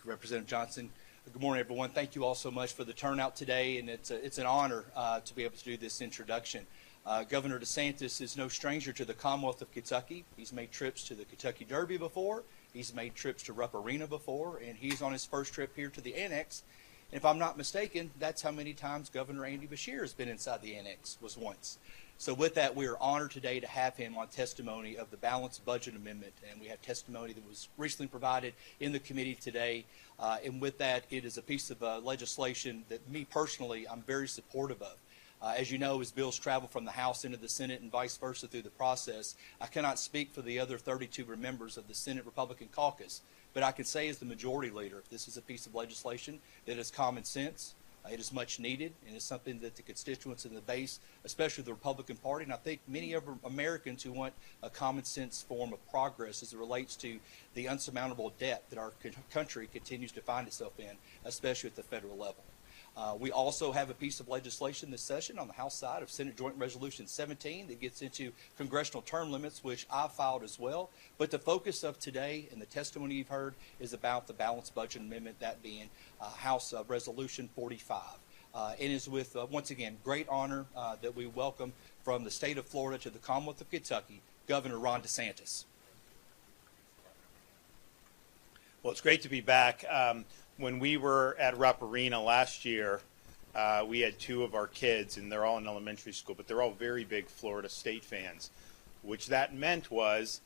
Thank you, Representative Johnson. Good morning, everyone. Thank you all so much for the turnout today, and it's an honor to be able to do this introduction. Governor DeSantis is no stranger to the Commonwealth of Kentucky. He's made trips to the Kentucky Derby before. He's made trips to Rupp Arena before, and he's on his first trip here to the Annex. And if I'm not mistaken, that's how many times Governor Andy Beshear has been inside the Annex, was once. So with that, we are honored today to have him on testimony of the Balanced Budget Amendment, and we have testimony that was recently provided in the committee today. And with that, it is a piece of legislation that me personally, I'm very supportive of. As you know, as bills travel from the House into the Senate and vice versa through the process, I cannot speak for the other 32 members of the Senate Republican caucus, but I can say as the majority leader, this is a piece of legislation that is common sense. It is much needed, and it's something that the constituents in the base, especially the Republican Party, and I think many of Americans who want a common sense form of progress as it relates to the unsurmountable debt that our country continues to find itself in, especially at the federal level. We also have a piece of legislation this session on the House side of Senate Joint Resolution 17 that gets into congressional term limits, which I filed as well. But the focus of today and the testimony you've heard is about the Balanced Budget Amendment, that being House Resolution 45. It is with, once again, great honor that we welcome from the state of Florida to the Commonwealth of Kentucky, Governor Ron DeSantis. Well, it's great to be back. When we were at Rupp Arena last year, we had two of our kids, and they're all in elementary school, but they're all very big Florida State fans, which that meant was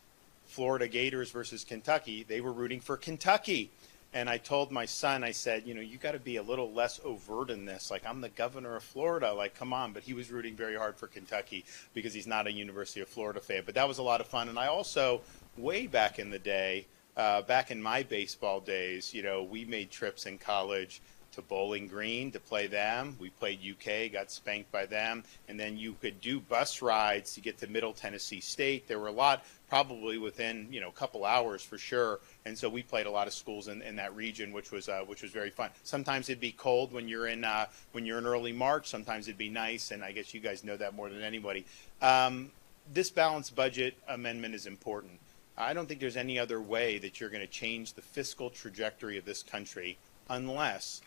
Florida Gators versus Kentucky. They were rooting for Kentucky. And I told my son, I said, you know, you got to be a little less overt in this. Like, I'm the governor of Florida. Like, come on. But he was rooting very hard for Kentucky because he's not a University of Florida fan. But that was a lot of fun. And I also, way back in the day, back in my baseball days, you know, we made trips in college to Bowling Green to play them. We played UK, got spanked by them. And then you could do bus rides to get to Middle Tennessee State. There were a lot, probably within, you know, a couple hours for sure. And so we played a lot of schools in that region, which was very fun. Sometimes it'd be cold when you're in early March. Sometimes it'd be nice, and I guess you guys know that more than anybody. This balanced budget amendment is important. I don't think there's any other way that you're going to change the fiscal trajectory of this country unless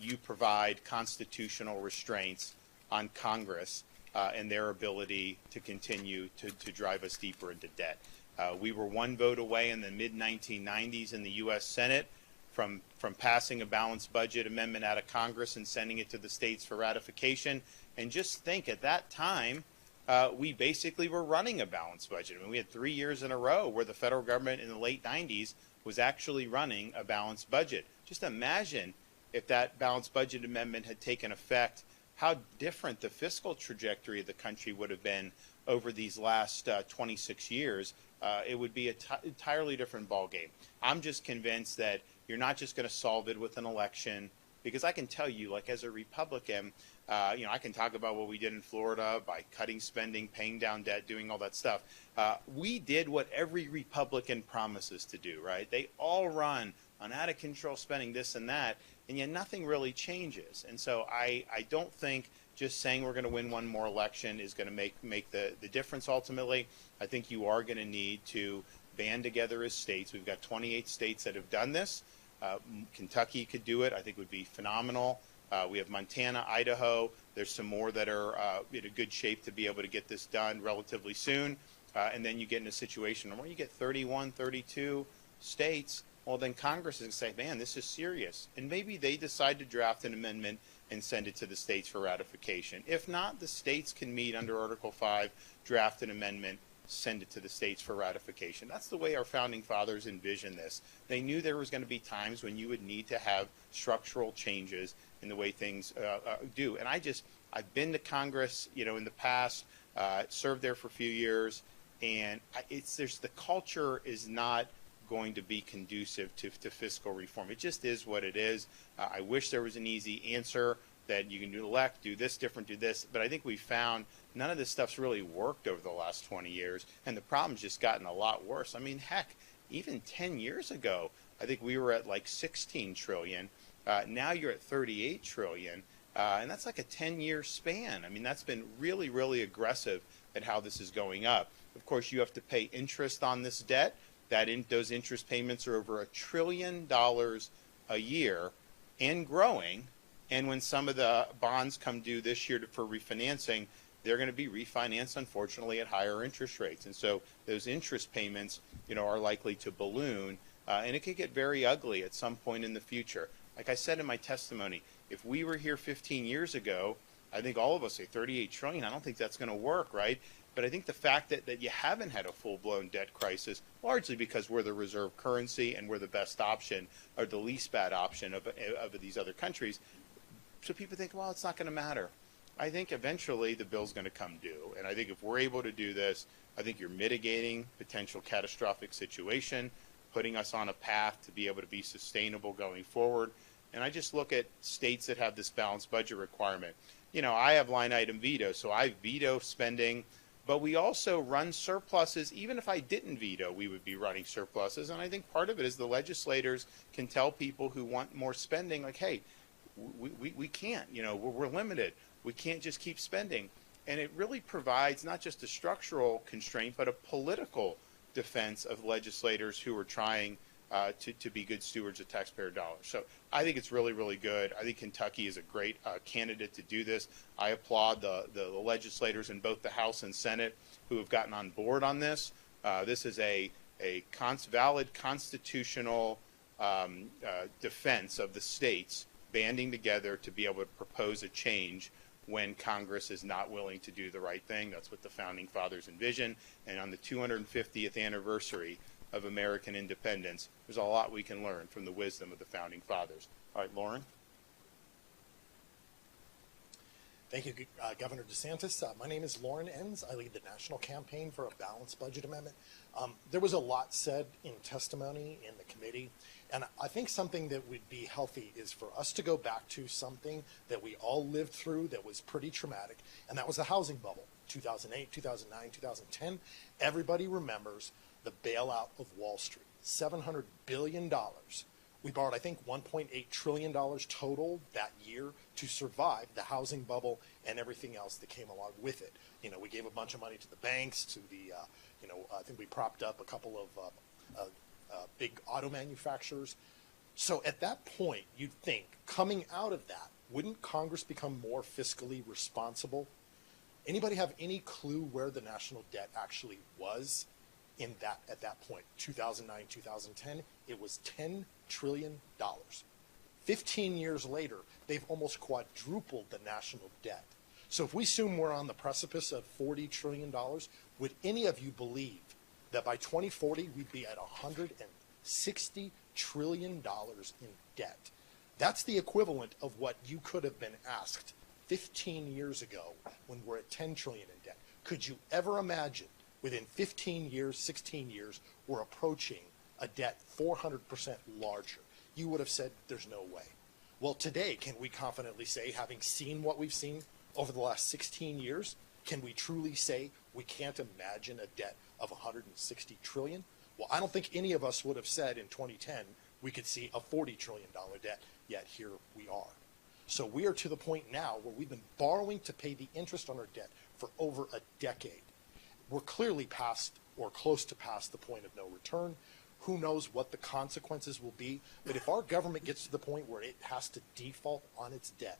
you provide constitutional restraints on Congress and their ability to continue to drive us deeper into debt. We were one vote away in the mid-1990s in the U.S. Senate from passing a balanced budget amendment out of Congress and sending it to the states for ratification. And just think, at that time, we basically were running a balanced budget. I mean, we had 3 years in a row where the federal government in the late 90s was actually running a balanced budget. Just imagine if that balanced budget amendment had taken effect, how different the fiscal trajectory of the country would have been over these last 26 years. It would be an entirely different ballgame. I'm just convinced that you're not just going to solve it with an election, because I can tell you, like, as a Republican, you know, I can talk about what we did in Florida by cutting spending, paying down debt, doing all that stuff. We did what every Republican promises to do, right? They all run on out-of-control spending, this and that, and yet nothing really changes. And so I don't think just saying we're going to win one more election is going to make the difference ultimately. I think you are going to need to band together as states. We've got 28 states that have done this. Kentucky could do it. I think would be phenomenal. We have Montana, Idaho. There's some more that are in a good shape to be able to get this done relatively soon. And then you get in a situation where you get 31, 32 states, well, then Congress is going to say, man, this is serious. And maybe they decide to draft an amendment and send it to the states for ratification. If not, the states can meet under Article 5, draft an amendment, send it to the states for ratification. That's the way our founding fathers envisioned this. They knew there was going to be times when you would need to have structural changes in the way things do. And I've been to Congress, you know, in the past, served there for a few years, and the culture is not going to be conducive to fiscal reform. It just is what it is. I wish there was an easy answer that you can elect, do this different, do this, but I think we found none of this stuff's really worked over the last 20 years, and the problem's just gotten a lot worse. I mean, heck, even 10 years ago, I think we were at like 16 trillion. Now you're at 38 trillion, and that's like a 10-year span. I mean, that's been really, really aggressive at how this is going up. Of course, you have to pay interest on this debt. Those interest payments are over $1 trillion a year and growing. And when some of the bonds come due this year for refinancing, they're going to be refinanced, unfortunately, at higher interest rates. And so those interest payments, are likely to balloon, and it could get very ugly at some point in the future. Like I said in my testimony, if we were here 15 years ago, I think all of us say 38 trillion. I don't think that's going to work, right? But I think the fact that you haven't had a full-blown debt crisis, largely because we're the reserve currency and we're the best option or the least bad option of these other countries, so people think, well, it's not going to matter. I think eventually the bill's going to come due. And I think if we're able to do this, I think you're mitigating potential catastrophic situation, putting us on a path to be able to be sustainable going forward. And I just look at states that have this balanced budget requirement. I have line item veto, so I veto spending, but we also run surpluses. Even if I didn't veto, we would be running surpluses. And I think part of it is the legislators can tell people who want more spending, like, hey, we can't, we're limited. We can't just keep spending. And it really provides not just a structural constraint, but a political defense of legislators who are trying to be good stewards of taxpayer dollars. So I think it's really, really good. I think Kentucky is a great candidate to do this. I applaud the legislators in both the House and Senate who have gotten on board on this. This is a valid constitutional defense of the states banding together to be able to propose a change when Congress is not willing to do the right thing. That's what the Founding Fathers envisioned. And on the 250th anniversary of American independence, there's a lot we can learn from the wisdom of the Founding Fathers. All right, Lauren? Thank you, Governor DeSantis. My name is Lauren Enns. I lead the national campaign for a balanced budget amendment. There was a lot said in testimony in the committee, and I think something that would be healthy is for us to go back to something that we all lived through that was pretty traumatic, and that was the housing bubble, 2008, 2009, 2010. Everybody remembers the bailout of Wall Street, $700 billion. We borrowed, I think, $1.8 trillion total that year to survive the housing bubble and everything else that came along with it. We gave a bunch of money to the banks, to the, I think we propped up a couple of big auto manufacturers. So at that point, you'd think, coming out of that, wouldn't Congress become more fiscally responsible? Anybody have any clue where the national debt actually was at that point, 2009, 2010? It was $10 trillion. 15 years later, they've almost quadrupled the national debt. So if we assume we're on the precipice of $40 trillion, would any of you believe that by 2040 we'd be at $160 trillion in debt? That's the equivalent of what you could have been asked 15 years ago when we're at $10 trillion in debt. Could you ever imagine within 15 years, 16 years, we're approaching a debt 400% larger? You would have said there's no way. Well, today, can we confidently say, having seen what we've seen over the last 16 years, can we truly say we can't imagine a debt of $160 trillion? Well, I don't think any of us would have said in 2010 we could see a $40 trillion debt, yet here we are. So we are to the point now where we've been borrowing to pay the interest on our debt for over a decade. We're clearly past or close to past the point of no return. Who knows what the consequences will be? But if our government gets to the point where it has to default on its debt,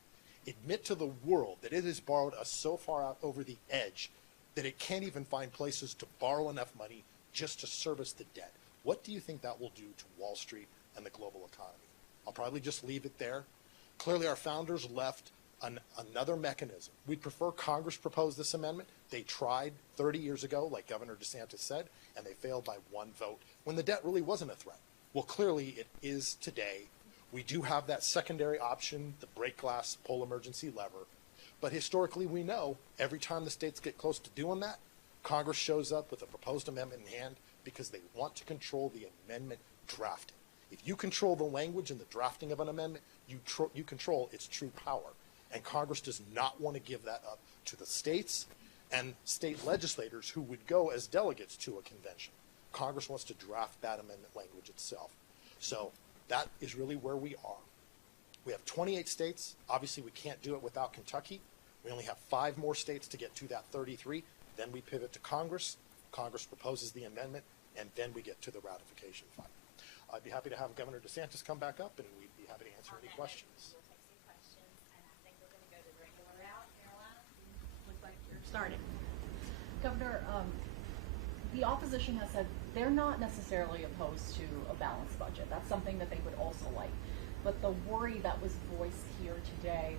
admit to the world that it has borrowed us so far out over the edge that it can't even find places to borrow enough money just to service the debt, what do you think that will do to Wall Street and the global economy? I'll probably just leave it there. Clearly, our founders left another mechanism. We'd prefer Congress propose this amendment. They tried 30 years ago, like Governor DeSantis said, and they failed by one vote when the debt really wasn't a threat. Well, clearly it is today. We do have that secondary option, the break glass pull emergency lever. But historically, we know every time the states get close to doing that, Congress shows up with a proposed amendment in hand because they want to control the amendment drafting. If you control the language and the drafting of an amendment, you control its true power. And Congress does not want to give that up to the states and state legislators who would go as delegates to a convention. Congress wants to draft that amendment language itself. So that is really where we are. We have 28 states. Obviously, we can't do it without Kentucky. We only have 5 more states to get to that 33. Then we pivot to Congress. Congress proposes the amendment, and then we get to the ratification fight. I'd be happy to have Governor DeSantis come back up, and we'd be happy to answer any questions. We'll take some questions, and I think we're going to go to the regular route. Carolina, looks like you're starting. Governor, the opposition has said they're not necessarily opposed to a balanced budget. That's something that they would also like. But the worry that was voiced here today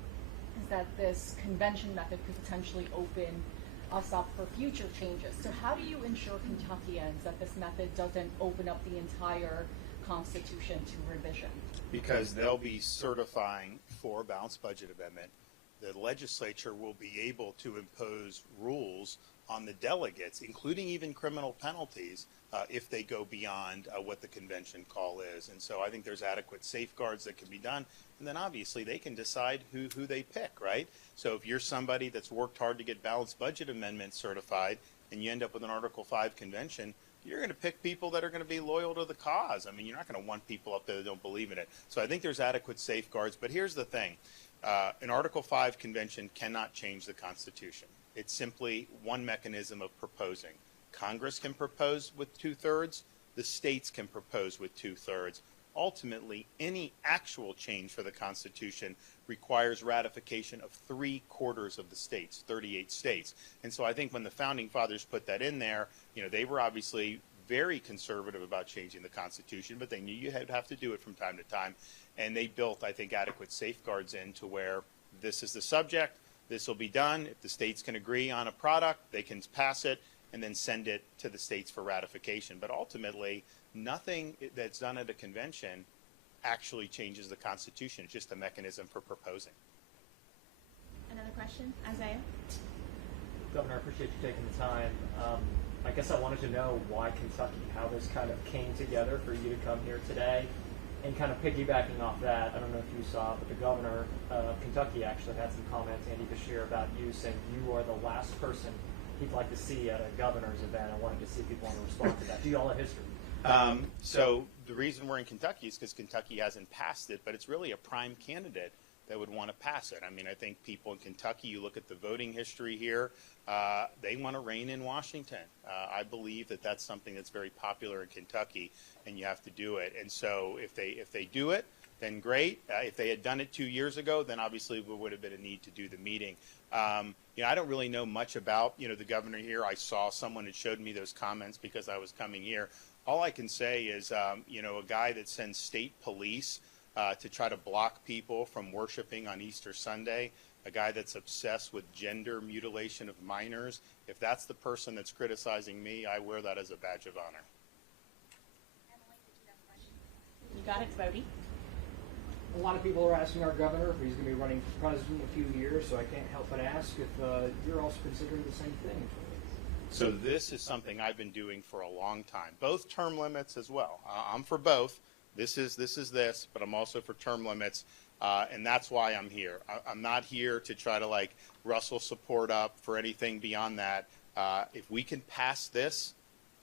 is that this convention method could potentially open us up for future changes. So how do you ensure Kentuckians that this method doesn't open up the entire Constitution to revision? Because they'll be certifying for a balanced budget amendment. The legislature will be able to impose rules on the delegates, including even criminal penalties, if they go beyond what the convention call is. And so I think there's adequate safeguards that can be done. And then obviously they can decide who they pick, right? So if you're somebody that's worked hard to get balanced budget amendments certified and you end up with an Article 5 convention, you're going to pick people that are going to be loyal to the cause. I mean, you're not going to want people up there that don't believe in it. So I think there's adequate safeguards. But here's the thing. An Article 5 convention cannot change the Constitution. It's simply one mechanism of proposing. Congress can propose with 2/3. The states can propose with 2/3. Ultimately, any actual change for the Constitution requires ratification of 3/4 of the states, 38 states. And so I think when the Founding Fathers put that in there, they were obviously very conservative about changing the Constitution, but they knew you would have to do it from time to time. And they built, I think, adequate safeguards in to where this is the subject, this will be done. If the states can agree on a product, they can pass it and then send it to the states for ratification. But ultimately, nothing that's done at a convention actually changes the Constitution. It's just a mechanism for proposing. Another question, Isaiah? Governor, I appreciate you taking the time. I guess I wanted to know why Kentucky, how this kind of came together for you to come here today. And kind of piggybacking off that, I don't know if you saw, but the governor of Kentucky actually had some comments, Andy Beshear, about you, saying you are the last person he'd like to see at a governor's event. I wanted to see if people want to respond to that. Do you all have history? So the reason we're in Kentucky is because Kentucky hasn't passed it, but it's really a prime candidate that would want to pass it. I mean, I think people in Kentucky, you look at the voting history here, they want to reign in Washington. I believe that that's something that's very popular in Kentucky, and you have to do it. And so if they do it, then great. If they had done it 2 years ago, then obviously there would have been a need to do the meeting. I don't really know much about, the governor here. I saw someone that showed me those comments because I was coming here. All I can say is, a guy that sends state police to try to block people from worshiping on Easter Sunday, a guy that's obsessed with gender mutilation of minors, if that's the person that's criticizing me, I wear that as a badge of honor. Emily, did you have a question? You got it, Bodie. A lot of people are asking our governor if he's going to be running for president in a few years, so I can't help but ask if you're also considering the same thing. So this is something I've been doing for a long time, both term limits as well. I'm for both. This is this, but I'm also for term limits, and that's why I'm here. I'm not here to try to rustle support up for anything beyond that. If we can pass this,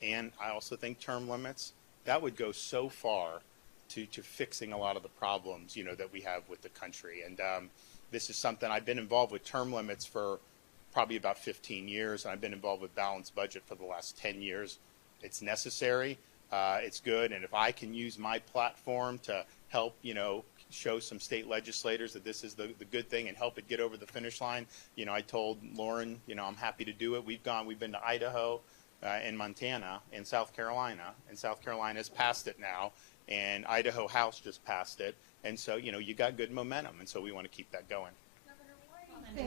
and I also think term limits, that would go so far to fixing a lot of the problems that we have with the country. And this is something I've been involved with term limits for probably about 15 years, and I've been involved with balanced budget for the last 10 years. It's necessary. It's good, and if I can use my platform to help, show some state legislators that this is the good thing and help it get over the finish line, I told Lauren, I'm happy to do it. We've been to Idaho and Montana and South Carolina, and South Carolina has passed it now, and Idaho House just passed it, and so, you got good momentum, and so we want to keep that going.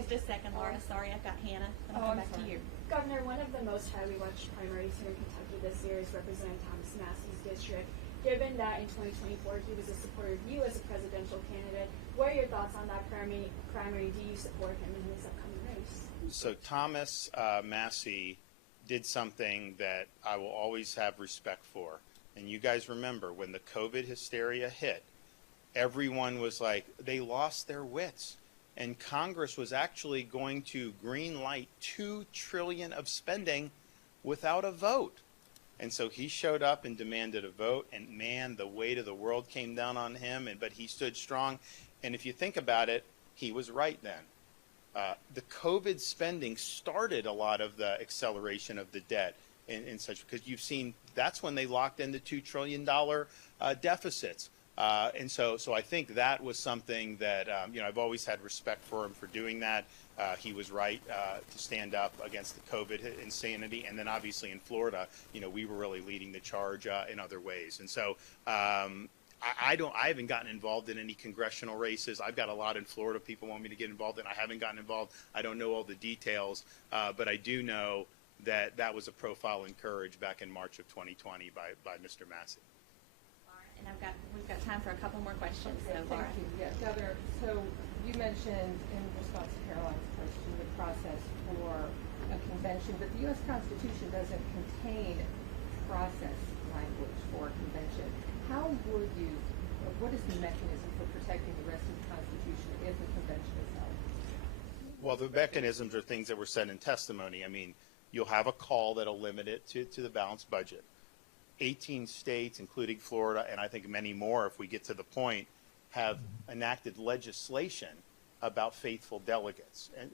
Just a second, Laura. Sorry, I've got Hannah. I'm Back to you. Governor, one of the most highly watched primaries here in Kentucky this year is Representative Thomas Massey's district. Given that in 2024 he was a supporter of you as a presidential candidate, what are your thoughts on that primary? Do you support him in his upcoming race? So Thomas Massey did something that I will always have respect for. And you guys remember when the COVID hysteria hit, everyone was like, they lost their wits. And Congress was actually going to green light $2 trillion of spending without a vote. And so he showed up and demanded a vote, and man, the weight of the world came down on him, but he stood strong. And if you think about it, he was right then. The COVID spending started a lot of the acceleration of the debt. and such, because you've seen that's when they locked in the $2 trillion deficits. And so I think that was something that, I've always had respect for him for doing that. He was right to stand up against the COVID insanity. And then obviously in Florida, we were really leading the charge in other ways. And so I haven't gotten involved in any congressional races. I've got a lot in Florida people want me to get involved in. I haven't gotten involved. I don't know all the details, but I do know that was a profile encouraged back in March of 2020 by Mr. Massey. And we've got time for a couple more questions. Okay, So, Laura. thank you. Yeah, Governor, so you mentioned in response to Caroline's question the process for a convention, but the U.S. Constitution doesn't contain process language for a convention. How would you, or what is the mechanism for protecting the rest of the Constitution if a convention is held? Well, the mechanisms are things that were said in testimony. I mean, you'll have a call that'll limit it to the balanced budget. 18 states, including Florida, and I think many more if we get to the point, have enacted legislation about faithful delegates. And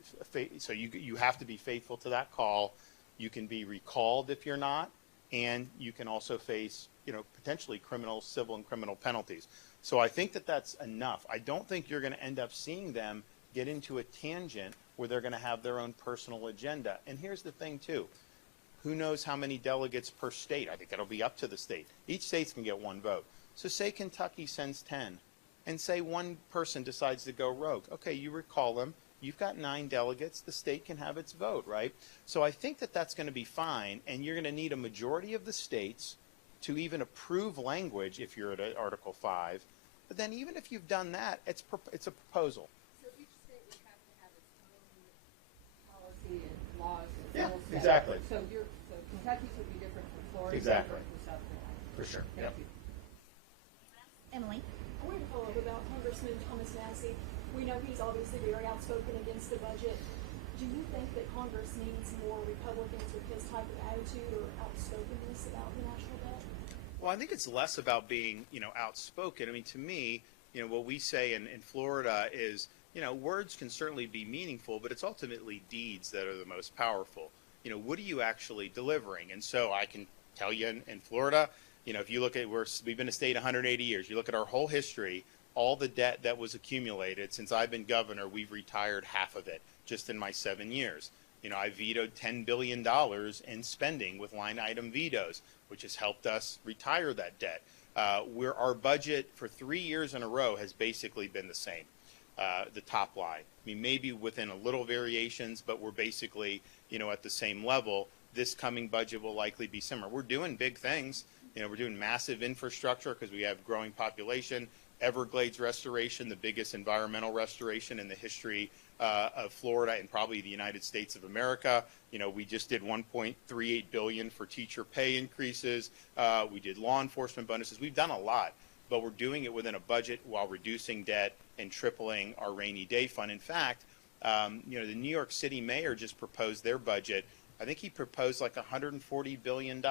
so you have to be faithful to that call. You can be recalled if you're not, and you can also face, potentially civil and criminal penalties. So I think that that's enough. I don't think you're going to end up seeing them get into a tangent where they're going to have their own personal agenda. And here's the thing, too. Who knows how many delegates per state? I think it'll be up to the state. Each state's can get one vote. So say Kentucky sends 10, and say one person decides to go rogue. Okay, you recall them. You've got 9 delegates. The state can have its vote, right? So I think that that's going to be fine, and you're going to need a majority of the states to even approve language if you're at Article 5. But then even if you've done that, it's a proposal. So each state would have to have its own policy and laws and Yeah, rules set. exactly. So Kentucky's would be different from Florida. Exactly. Different from South Carolina. For sure. Thank you. Emily. I wanted to follow up about Congressman Thomas Massey. We know he's obviously very outspoken against the budget. Do you think that Congress needs more Republicans with his type of attitude or outspokenness about the national debt? Well, I think it's less about being, outspoken. I mean, to me, what we say in Florida is, words can certainly be meaningful, but it's ultimately deeds that are the most powerful. What are you actually delivering? And so I can tell you in Florida, if you look at, we've been a state 180 years, you look at our whole history, all the debt that was accumulated since I've been governor, we've retired half of it just in my 7 years. I vetoed $10 billion in spending with line item vetoes, which has helped us retire that debt. Our budget for 3 years in a row has basically been the same, the top line. I mean, maybe within a little variations, but we're basically, at the same level. This coming budget will likely be similar. We're doing big things. We're doing massive infrastructure because we have growing population. Everglades restoration, the biggest environmental restoration in the history of Florida and probably the United States of America. We just did $1.38 billion for teacher pay increases. We did law enforcement bonuses. We've done a lot, but we're doing it within a budget while reducing debt and tripling our rainy day fund. In fact, the New York City mayor just proposed their budget. I think he proposed like $140 billion.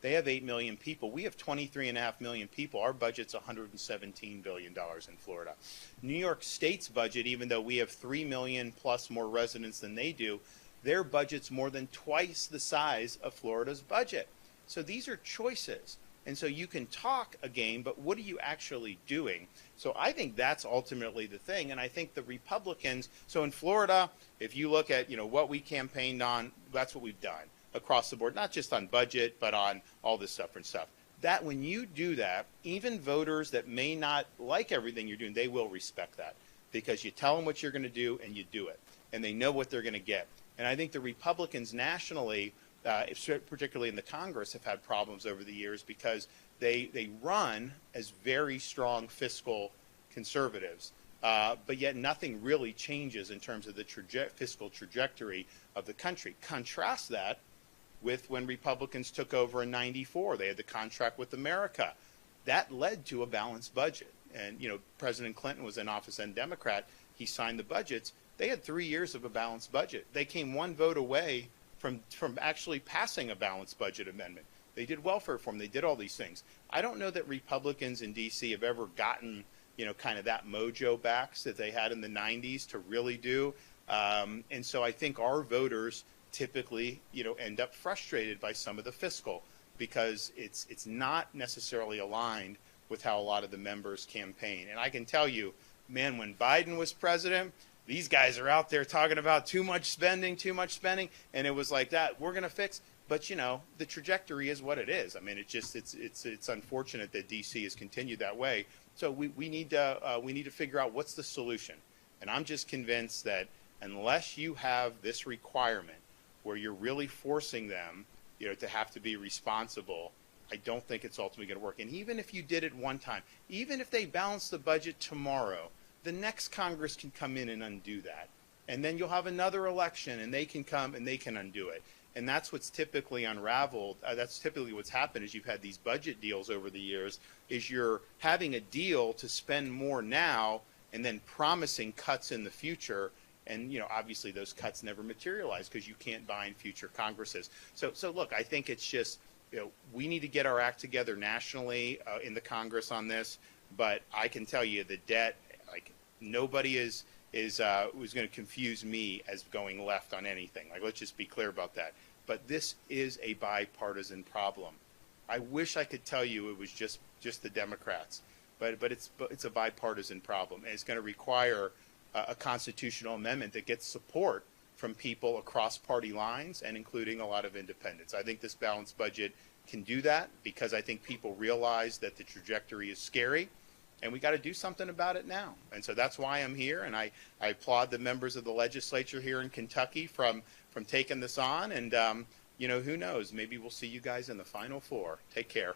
They have 8 million people. We have 23.5 million people. Our budget's $117 billion in Florida. New York State's budget, even though we have 3 million plus more residents than they do, their budget's more than twice the size of Florida's budget. So these are choices. And so you can talk a game, but what are you actually doing? So I think that's ultimately the thing. And I think the Republicans, so in Florida, if you look at, what we campaigned on, that's what we've done across the board, not just on budget, but on all this stuff and stuff. That when you do that, even voters that may not like everything you're doing, they will respect that because you tell them what you're going to do and you do it. And they know what they're going to get. And I think the Republicans nationally, particularly in the Congress, have had problems over the years because they run as very strong fiscal conservatives, but yet nothing really changes in terms of the fiscal trajectory of the country. Contrast that with when Republicans took over in '94. They had the contract with America. That led to a balanced budget. And, President Clinton was in office and Democrat. He signed the budgets. They had 3 years of a balanced budget. They came one vote away from actually passing a balanced budget amendment. They did welfare reform. They did all these things. I don't know that Republicans in D.C. have ever gotten, kind of that mojo back that they had in the 90s to really do. And so I think our voters typically, end up frustrated by some of the fiscal because it's not necessarily aligned with how a lot of the members campaign. And I can tell you, man, when Biden was president, these guys are out there talking about too much spending, and it was like that. We're going to fix. But the trajectory is what it is. I mean, it's unfortunate that DC has continued that way. So we need to figure out what's the solution. And I'm just convinced that unless you have this requirement where you're really forcing them, to have to be responsible, I don't think it's ultimately going to work. And even if you did it one time, even if they balance the budget tomorrow, the next Congress can come in and undo that. And then you'll have another election, and they can come and they can undo it. And that's what's typically unraveled. That's typically what's happened is you've had these budget deals over the years, is you're having a deal to spend more now and then promising cuts in the future. And, obviously those cuts never materialize because you can't bind future Congresses. So look, I think it's just, we need to get our act together nationally in the Congress on this. But I can tell you the debt, like nobody is going to confuse me as going left on anything. Like, let's just be clear about that. But this is a bipartisan problem. I wish I could tell you it was just the Democrats, but it's a bipartisan problem, and it's going to require a constitutional amendment that gets support from people across party lines and including a lot of independents. I think this balanced budget can do that because I think people realize that the trajectory is scary. And we got to do something about it now. And so that's why I'm here. And I applaud the members of the legislature here in Kentucky from taking this on. And, who knows? Maybe we'll see you guys in the Final Four. Take care.